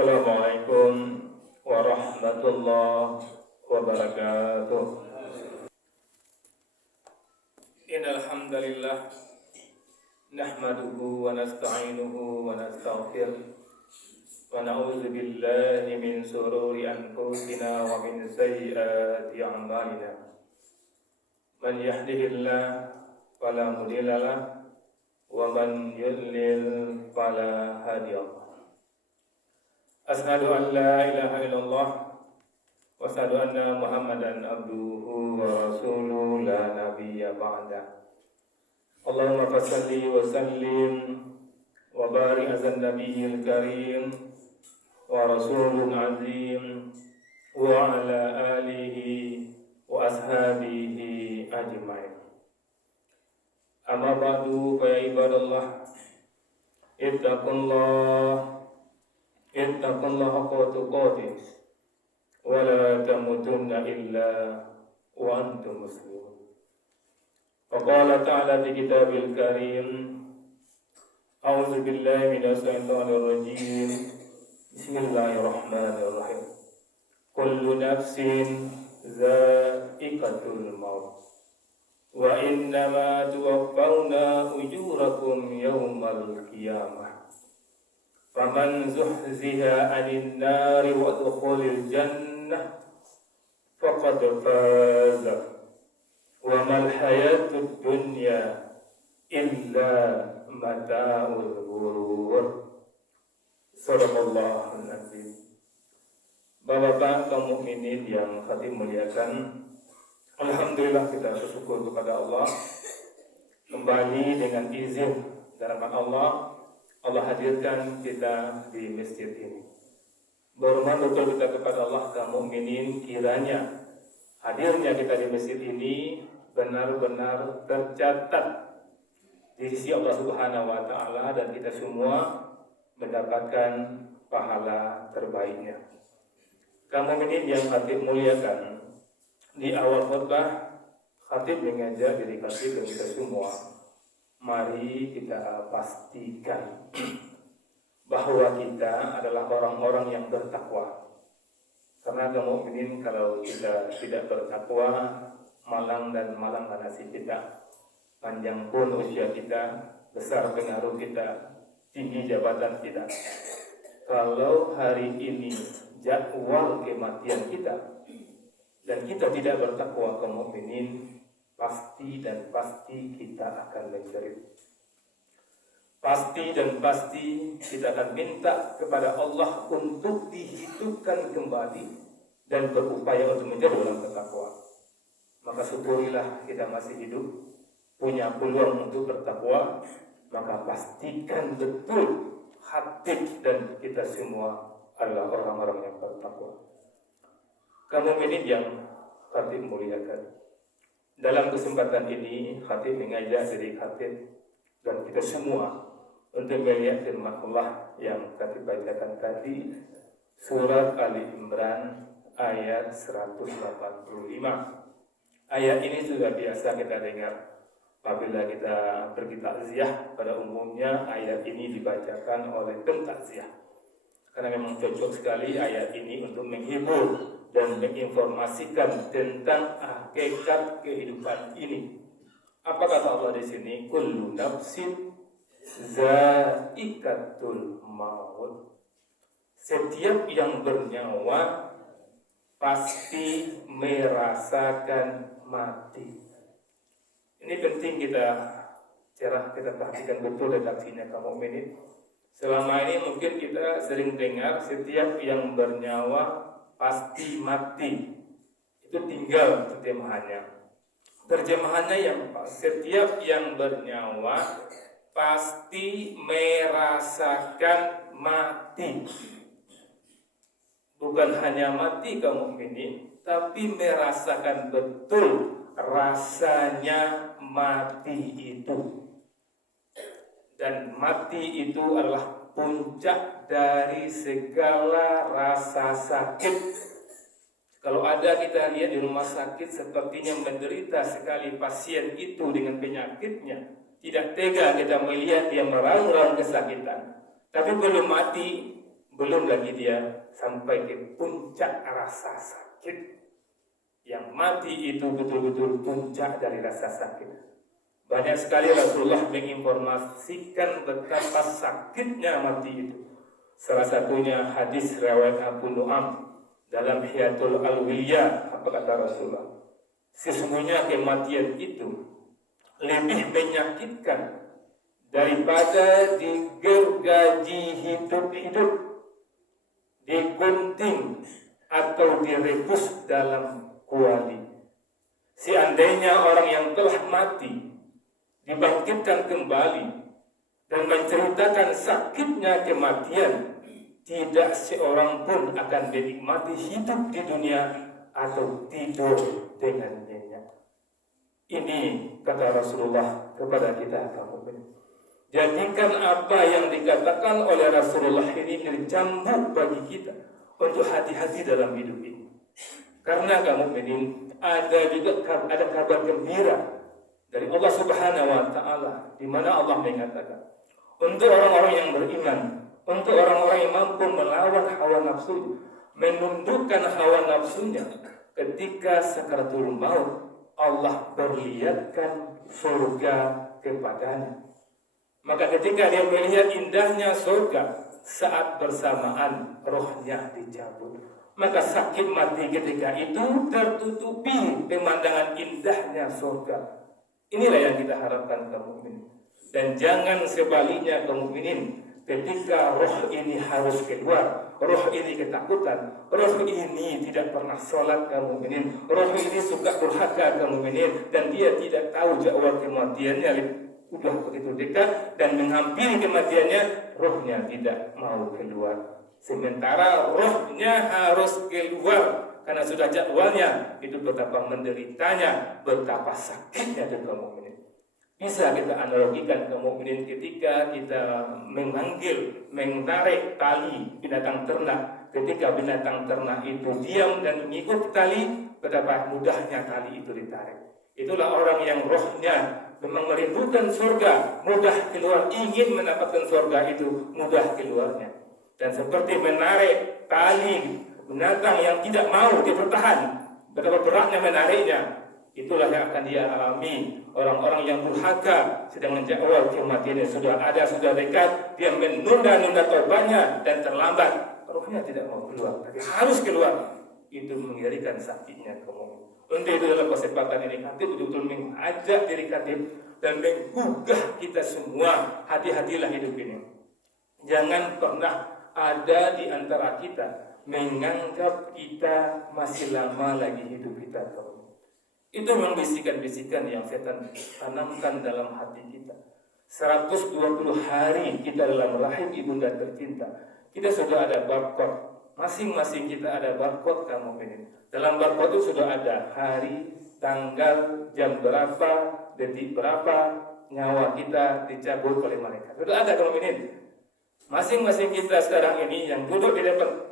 Assalamualaikum warahmatullahi wabarakatuh. Innal hamdalillah nahmaduhu wa nasta'inuhu wa nastaghfiruh wa na'udzu billahi min shururi anfusina wa min sayyiati a'malina. Man yahdihillahu fala mudilla lahu wa man yudlil fala hadiya lahu. Asyhadu an la ilaha illallah wa asyhadu anna Muhammadan abduhu wa rasuluhu la nabiyya ba'da. Allahumma fassalli wa sallim wa barik ala nabiyil karim wa rasulun azim wa ala alihi wa ashabihi ajma'in. Amma ba'du fa ya ibadallah ittaqullaha haqqa tuqatih wa la tamutunna illa wa antum muslimun. Faqala ta'ala fi kitabil karim, a'udzu billahi minasy syaithanir rajim. Bismillahirrahmanirrahim. Kullu nafsin za'iqatul maut wa innama tuwaffawna ujurakum yawmal qiyamah. Faman zuhziha 'anil nari wa udkhulil jannah faqad faza wa mal hayatud dunya illa mata'ul ghurur. Sadaqallahul azim. Bapak-bapak kaum mukminin yang hati muliakan, alhamdulillah kita bersyukur kepada Allah kembali dengan izin dan rahmat Allah hadirkan kita di masjid ini. Bermohon betul kita kepada Allah kaum mukminin, kiranya hadirnya kita di masjid ini benar-benar tercatat di sisi Allah Subhanahu wa taala dan kita semua mendapatkan pahala terbaiknya. Kaum mukminin yang khatib muliakan, di awal khutbah khatib mengajak diri khatib dan kita semua, mari kita pastikan bahwa kita adalah orang-orang yang bertakwa. Karena kaum mukminin kalau kita tidak bertakwa, malang dan malang nasib kita. Panjang pun usia kita, besar pengaruh kita, tinggi jabatan kita, kalau hari ini jadwal kematian kita dan kita tidak bertakwa, kaum mukminin, pasti dan pasti kita akan menjerit. Pasti dan pasti kita akan minta kepada Allah untuk dihidupkan kembali dan berupaya untuk menjadi orang bertakwa. Maka syukurilah kita masih hidup, punya peluang untuk bertakwa. Maka pastikan betul hati dan kita semua adalah orang-orang yang bertakwa. Kaum mukminin yang khatib muliakan, dalam kesempatan ini khatib mengajak diri khatib dan kita semua untuk melihat firman Allah yang khatib bacakan tadi, surat Ali Imran ayat 185. Ayat ini sudah biasa kita dengar apabila kita pergi takziah. Pada umumnya ayat ini dibacakan oleh tim takziah karena memang cocok sekali ayat ini untuk menghibur dan menginformasikan tentang hakikat kehidupan ini. Apa kata Allah di sini? Kullu nafsin za'iqatul maut. Setiap yang bernyawa pasti merasakan mati. Ini penting kita perhatikan betul redaksinya kaum mukminin. Selama ini mungkin kita sering dengar setiap yang bernyawa pasti mati. Itu tinggal terjemahannya. Terjemahannya yang setiap yang bernyawa pasti merasakan mati. Bukan hanya mati kaum mukminin, tapi merasakan betul rasanya mati itu. Dan mati itu adalah puncak dari segala rasa sakit. Kalau ada kita lihat di rumah sakit sepertinya menderita sekali pasien itu dengan penyakitnya, tidak tega kita melihat dia meraung-raung kesakitan. Tapi belum mati, belum lagi dia sampai ke puncak rasa sakit. Yang mati itu betul-betul puncak dari rasa sakit. Banyak sekali Rasulullah menginformasikan betapa sakitnya mati itu. Salah satunya hadis riwayat Abu Nu'am dalam Hiyatul Alwiyah. Apa kata Rasulullah? Sesungguhnya kematian itu lebih menyakitkan daripada digergaji hidup-hidup, digunting atau direbus dalam kuali. Seandainya orang yang telah mati dibangkitkan kembali dan menceritakan sakitnya kematian, tidak seorang pun akan menikmati hidup di dunia atau tidur dengan nyenyak. Ini kata Rasulullah kepada kita kaum mukminin. Jadikan apa yang dikatakan oleh Rasulullah ini bercambuk bagi kita untuk hati-hati dalam hidup ini. Karena kaum mukminin ada kabar gembira dari Allah Subhanahu wa taala di mana Allah mengatakan untuk orang-orang yang beriman, untuk orang-orang yang mampu melawan hawa nafsu, menundukkan hawa nafsunya ketika sakaratul maut, Allah perlihatkan surga kepadanya. Maka ketika dia melihat indahnya surga, saat bersamaan rohnya dicabut. Maka sakit mati ketika itu tertutupi pemandangan indahnya surga. Inilah yang kita harapkan kaum mukminin. Dan jangan sebaliknya kaum mukminin, ketika roh ini harus keluar, roh ini ketakutan, roh ini tidak pernah sholat kaum mukminin, roh ini suka durhaka kaum mukminin, dan dia tidak tahu jadwal kematiannya sudah begitu dekat dan menghampiri kematiannya, rohnya tidak mau keluar. Sementara rohnya harus keluar karena sudah jadwalnya, itu betapa menderitanya, betapa sakitnya dari kaum mukminin. Bisa kita analogikan kaum mukminin ketika kita menarik tali binatang ternak. Ketika binatang ternak itu diam dan mengikuti tali, betapa mudahnya tali itu ditarik. Itulah orang yang rohnya memang merindukan surga, mudah keluar, ingin mendapatkan surga itu, mudah keluarnya. Dan seperti menarik tali binatang yang tidak mau dipertahan, betapa beratnya menariknya, itulah yang akan dia alami. Orang-orang yang durhaka sedang menjawab kematiannya sudah ada, sudah dekat, dia menunda-nunda taubatnya dan terlambat, rohnya tidak mau keluar, tapi harus keluar. Itu menjadikan sakitnya kaum. Untuk itu dalam kesempatan ini Khatib betul-betul mengajak diri Khatib dan menggugah kita semua, hati-hatilah hidup ini. Jangan pernah ada di antara kita menganggap kita masih lama lagi hidup kita. Itu memang bisikan-bisikan yang setan tanamkan dalam hati kita. 120 hari kita dalam rahim ibunda tercinta, kita sudah ada barcode. Masing-masing kita ada barcode kamu ini. Dalam barcode itu sudah ada hari, tanggal, jam berapa, detik berapa, nyawa kita dicabut oleh malaikat. Sudah ada kamu ini. Masing-masing kita sekarang ini yang duduk di depan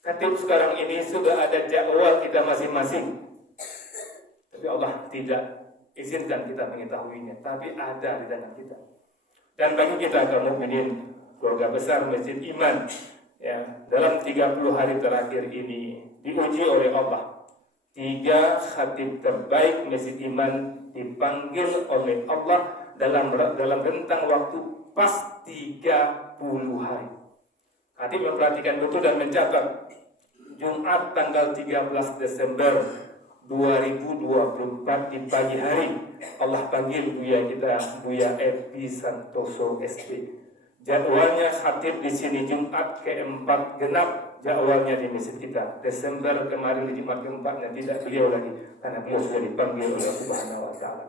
Khatib sekarang ini sudah ada jadwal kita masing-masing. Tapi Allah tidak izinkan kita mengetahuinya, tapi ada di dalam kita. Dan bagi kita kaum mukminin, keluarga besar Masjid Iman, ya, dalam 30 hari terakhir ini diuji oleh Allah. 3 khatib terbaik Masjid Iman dipanggil oleh Allah dalam rentang waktu pas 30 hari. Khatib memperhatikan betul dan mencatat Jumat tanggal 13 Desember 2024 di pagi hari Allah panggil Buya kita, Buya Epi Santoso SP. Jadwalnya khatib di sini Jumat keempat genap jadwalnya di masjid kita. Desember kemarin di Jumat keempatnya tidak beliau lagi karena beliau sudah dipanggil oleh Allah Subhanahu wa taala.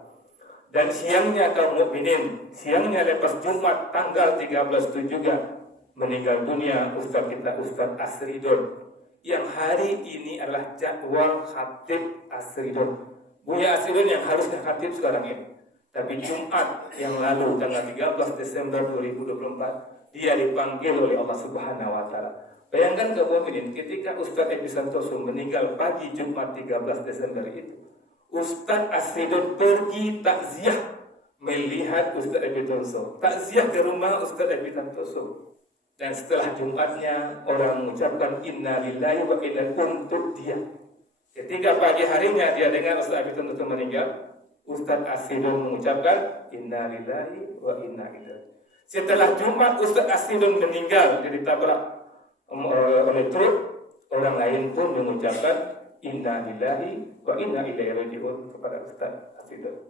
Dan siangnya kaum mukminin, siangnya lepas Jumat tanggal 13 itu juga meninggal dunia Ustaz kita Ustaz Asridon. Yang hari ini adalah jadwal khatib Asridon. Buya Asridon yang harusnya khatib sekarang ini. Tapi Jumat yang lalu tanggal 13 Desember 2024 dia dipanggil oleh Allah Subhanahu wa taala. Bayangkan kaum mukminin ketika Ustaz Epi Santoso meninggal pagi Jumat 13 Desember itu, Ustaz Asridon pergi takziah melihat Ustaz Epi Santoso. Takziah ke rumah Ustaz Epi Santoso. Dan setelah Jumatnya orang mengucapkan inna lillahi wa inna untuk dia. Ketika pagi harinya dia dengar Ustaz Abidun itu meninggal, Ustaz Asidun mengucapkan inna lillahi wa inna ilaihi. Setelah Jumat Ustaz Asidun meninggal, dia ditabrak oleh truk, orang lain pun mengucapkan inna lillahi wa inna ilaihi raji'un kepada Ustaz Asidun.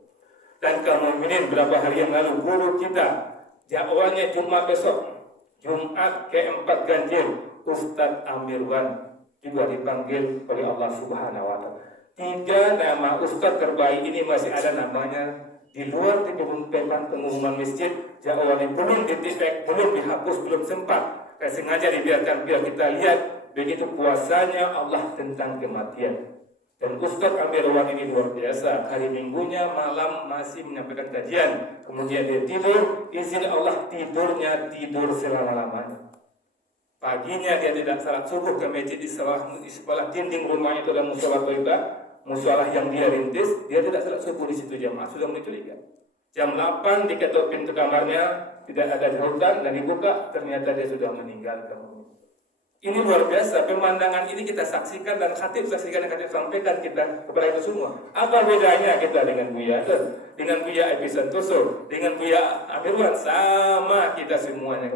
Dan kaum mukminin berapa hari yang lalu guru kita dakwahnya Jumat besok, Jumat keempat ganjil, Ustaz Amirwan juga dipanggil oleh Allah Subhanahu wa Ta'ala. 3 nama Ustaz terbaik ini masih ada namanya di luar di pengumuman masjid. Dakwahnya belum ditipek, belum dihapus, belum sempat. Sengaja dibiarkan biar kita lihat begitu puasanya Allah tentang kematian. Dan Ustaz Amirwan ini luar biasa. Hari Minggunya malam masih menyampaikan kajian. Kemudian dia tidur, izin Allah tidurnya tidur selama-lamanya. Paginya dia tidak salat subuh ke masjid di sebelah dinding rumahnya itu ada musola toiba, musola yang dia rintis. Dia tidak salat subuh di situ jamaah sudah mencuriga. Jam 8 diketuk pintu kamarnya, tidak ada jauhan dan dibuka, ternyata dia sudah meninggal. Ini luar biasa, pemandangan ini kita saksikan dan khatib saksikan dan khatib sampaikan kita kepada itu semua. Apa bedanya kita dengan Buya Adon, dengan Buya Epi Santoso, dengan Buya Amirwan? Sama kita semuanya.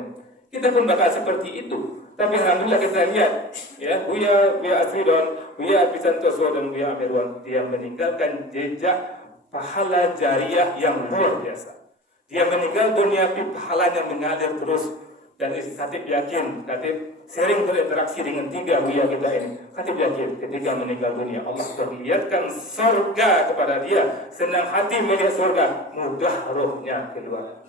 Kita pun bakal seperti itu. Tapi alhamdulillah kita lihat, ya Buya Asridon, Buya Epi Santoso dan Buya Amirwan, dia meninggalkan jejak pahala jariah yang luar biasa. Dia meninggal dunia, pahalanya mengalir terus. Dan khatib yakin, khatib sering berinteraksi dengan 3 Buya kita ini. Khatib yakin ketika meninggal dunia Allah perlihatkan surga kepada dia. Senang hati melihat surga, mudah rohnya keluar.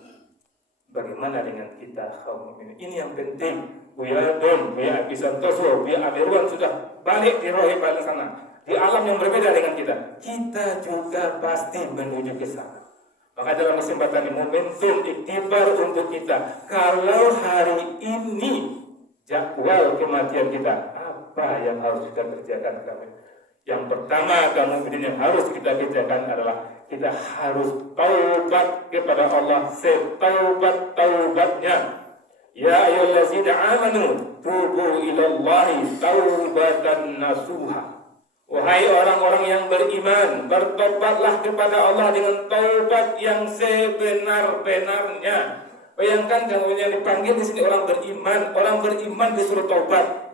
Bagaimana dengan kita kaum mukminin? Ini yang penting. Buya Don, Buya Epi Santoso, Buya Amirwan sudah balik di roh pada sana, di alam yang berbeda dengan kita. Kita juga pasti menuju ke sana. Maka dalam kesempatan ini momentum iktibar untuk kita. Kalau hari ini jadwal kematian kita, apa yang harus kita kerjakan kami? Yang pertama yang harus kita kerjakan adalah kita harus taubat kepada Allah setaubat-taubatnya. Ya ayyuhallazina amanu tubu ilallahi taubatan nasuha. Wahai orang-orang yang beriman, bertobatlah kepada Allah dengan taubat yang sebenar-benarnya. Bayangkan kalau yang dipanggil di sini orang beriman disuruh taubat.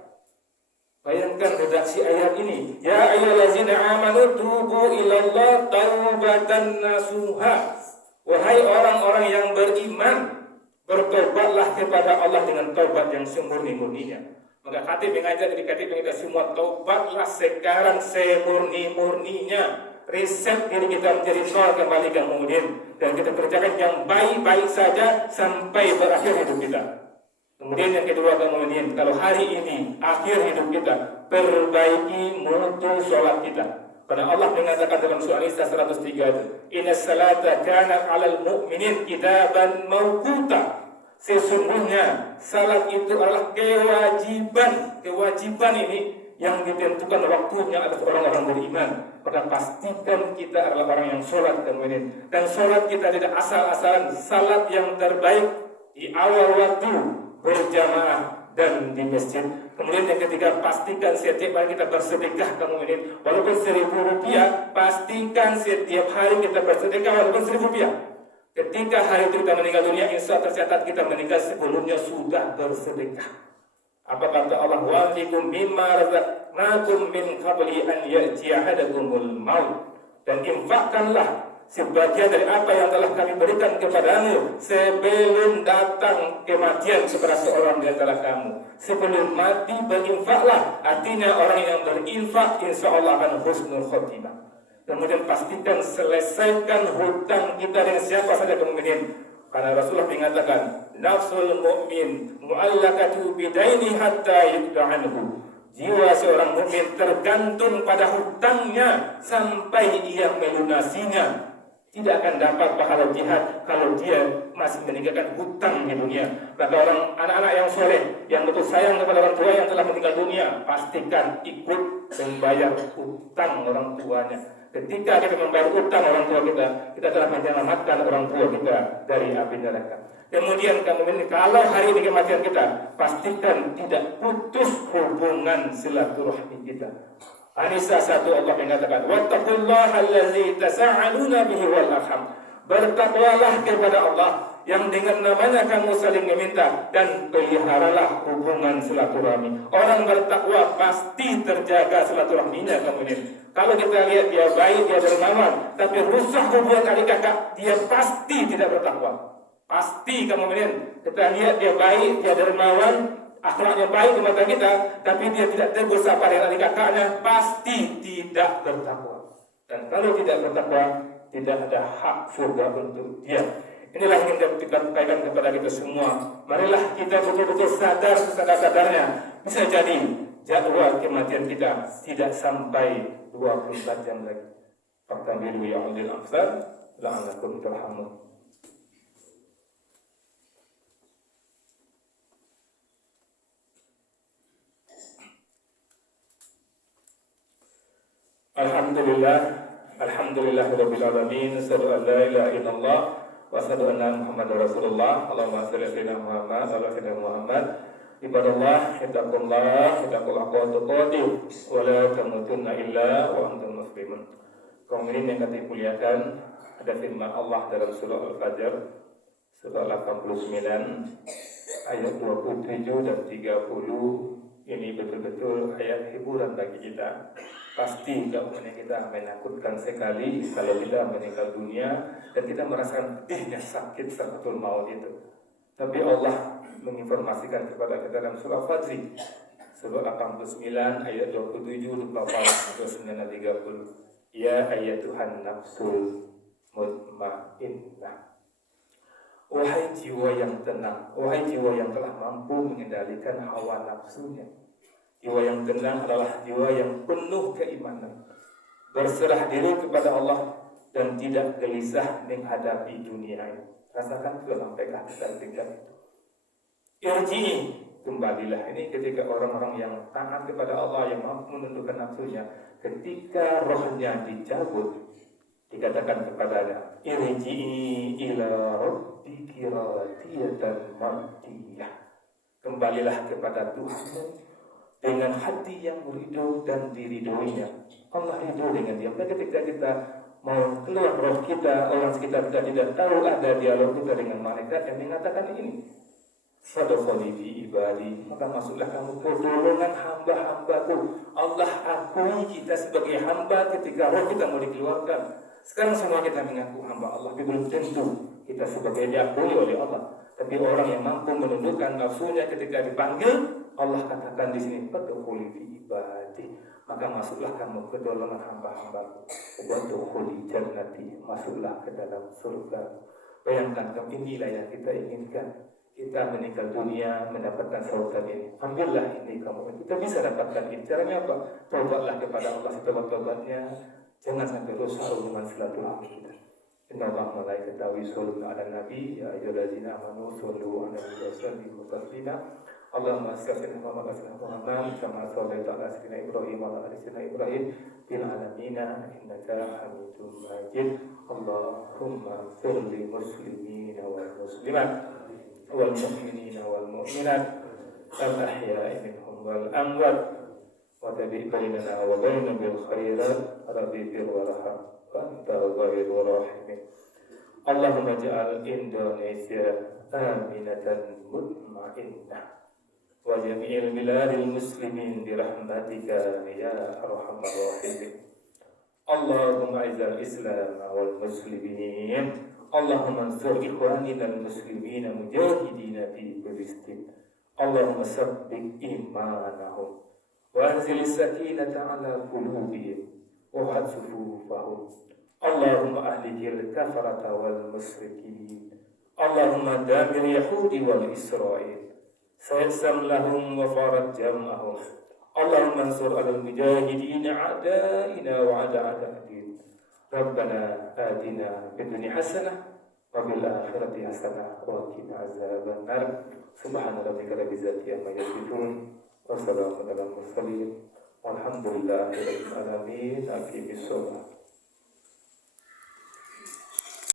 Bayangkan redaksi ayat ini. Ya ayyuhallazina amanu tubu ilallah taubatan nasuha. Wahai orang-orang yang beriman, bertobatlah kepada Allah dengan taubat yang semurni-murninya. Maka khatib mengajar dari khatib kita semua, taubatlah sekarang semurni-murninya. Riset diri kita menjadi nol kembali kemudian, dan kita kerjakan yang baik-baik saja sampai berakhir hidup kita. Kemudian yang kedua kemudian, kalau hari ini akhir hidup kita, perbaiki mutu sholat kita. Karena Allah mengatakan dalam surah An-Nisa 103, Inna salata kana 'alal mu'minin kitaban mawquta. Sesungguhnya salat itu adalah kewajiban ini yang ditentukan waktunya atas orang-orang beriman. Maka pastikan kita adalah orang yang sholat kemudian. Dan sholat kita tidak asal-asalan, salat yang terbaik di awal waktu, berjamaah dan di masjid. Kemudian yang ketiga, pastikan setiap hari kita bersedekah kemudian. Walaupun Rp1.000, pastikan setiap hari kita bersedekah walaupun Rp1.000. Ketika hari itu kita meninggal dunia, insya Allah tercatat kita meninggal sebelumnya sudah bersedekah. Apa kata Allah? Wa'fikum mimma razaqnakum min qabli an ya'tiya ahadakumul maut. Dan infakkanlah sebagian dari apa yang telah kami berikan kepadamu sebelum datang kematian kepada seorang di antara kamu. Sebelum mati berinfaklah. Artinya orang yang berinfak insya Allah akan husnul khotimah. Kemudian pastikan selesaikan hutang kita dengan siapa saja kemudian. Karena Rasulullah mengatakan, nafsul mu'min mu'allakatu bidaini hatta yud'anhu. Jiwa seorang mukmin tergantung pada hutangnya sampai ia melunasinya. Tidak akan dapat pahala jihad kalau dia masih meninggalkan hutang di dunia. Maka anak-anak yang soleh, yang betul sayang kepada orang tua yang telah meninggal dunia, pastikan ikut membayar hutang orang tuanya. Ketika kita membayar hutang orang tua kita telah menyelamatkan orang tua kita dari api neraka. Kemudian kamu ini, kalau hari ini kematian kita, pastikan tidak putus hubungan silaturahmi kita. An-Nisa 1 Allah mengatakan, wattaqullaha allazi tasa'aluna bihi wal arham. Bertakwalah kepada Allah yang dengan namanya kamu saling meminta, dan peliharalah hubungan silaturahmi. Orang bertakwa pasti terjaga silaturahminya kamu ini. Kalau kita lihat dia baik, dia dermawan, tapi rusak hubungan adik kakak, dia pasti tidak bertakwa. Pasti kamu melihat, kita lihat dia baik, dia dermawan, akhlaknya baik di mata kita, tapi dia tidak tegur sapa dengan adik kakaknya, pasti tidak bertakwa. Dan kalau tidak bertakwa, tidak ada hak surga untuk dia. Inilah yang ingin kita sampaikan kepada kita semua. Marilah kita betul-betul sadar sesadar-sadarnya. Bisa jadi jadwal kematian kita tidak sampai 24 jam lagi. Faktabiru ya ulil absar la'allakum turhamun. Alhamdulillahirabbil alamin, asyhadu an la ilaha illallah wa asyhadu anna Muhammadar Rasulullah. Allahumma shalli ala Muhammad wa ala ali Muhammad. Ibadallah, ittaqullah, ittaqullaha tuqatih wa la tamutunna illa wa antum muslimun. Kaum ini yang kami muliakan, ada firman Allah dalam surah Al-Fajr, surah 89 ayat 27 dan 30. Ini betul-betul ayat hiburan bagi kita. Pasti kemudian kita menakutkan sekali kalau kita meninggal dunia dan kita merasakan pedihnya sakit sakatul maut itu. Tapi Allah menginformasikan kepada kita dalam surah Fajr, surah 89 ayat 27 lupa 29 30. Ya ayyatuhan nafsul mutmainnah. Wahai jiwa yang tenang, wahai jiwa yang telah mampu mengendalikan hawa nafsunya. Jiwa yang tenang adalah jiwa yang penuh keimanan, berserah diri kepada Allah dan tidak gelisah menghadapi dunia ini. Rasakan sudah sampaikan kita tingkat itu. Irji'i, kembalilah. Ini ketika orang-orang yang taat kepada Allah, yang mampu menundukkan nafsunya, ketika rohnya dicabut, dikatakan kepadanya, irji'i ila rabbiki radiyatan mardiyah. Kembalilah kepada Tuhan dengan hati yang ridho dan diridhoinya. Allah ridho dengan dia. Ketika kita mau keluar roh kita, orang sekitar kita tidak tahu, ada dialog kita dengan malaikat yang mengatakan ini, fadkhuli fi ibadi, maka masuklah kamu ke golongan hamba-hambaku. Allah akui kita sebagai hamba ketika roh kita mau dikeluarkan. Sekarang semua kita mengaku hamba Allah, tapi belum tentu kita sebagai diakui oleh Allah. Tapi orang yang mampu menundukkan nafsunya ketika dipanggil, Allah katakan di sini, fadkhuli fi ibadi, maka masuklah kamu ke golongan hamba-hambaku. Wadkhuli jannati, masuklah ke dalam surga. Bayangkan, inilah yang kita inginkan. Kita meninggal dunia mendapatkan surga ini. Ambillah ini kamu. Kita bisa dapatkan ini. Caranya apa? Taubatlah kepada Allah setobat-tobatnya. Jangan sampai rusak hubungan silaturahmi kita. Inna Allah malaikatahu yusholluna 'alan nabi ya ayyuhallazina amanu shollu 'alaihi wa sallimu taslima. Allahumma salli ala Muhammad kama shallaita ala sayyidina Ibrahim wa ala ali sayyidina Ibrahim fil alamin innaka Hamidum Majid. Allahumma sholli muslimin wal muslimat wal mu'minin wal mu'minat al ahya'i minhum wal amwat wa tabi bainana wa bainahum bil khairat rabbi fir warham wa anta ghairur rahimin. Allahumma ja'al Indonesia aminatan mutmainnah wa jami'il biladil muslimin birahmatika ya arhamar rahimin. Allahumma izzal islam wal muslimin. Allahumma ansur ikhwanina al-muslimina mujahidina fi Filistin. Allahumma sabbit imanahum wa anzil sakinata ala qulubihim wa had sufufahum. Allahumma ahlikil kafarata wal musyrikin. Allahumma damir yahudi wal Israel. Sayassam lahum wa farad jam'ahum. Allahumma ansur al-mujahidina a'daina wa a'da'adin. Rabbana atina fid dunya hasanah wa fil akhirati hasanah wa qina azaban nar. Subhana rabbika rabbil izzati amma yasifun wa salamun alal mursalin walhamdulillahi rabbil alamin. Aqimis shalah.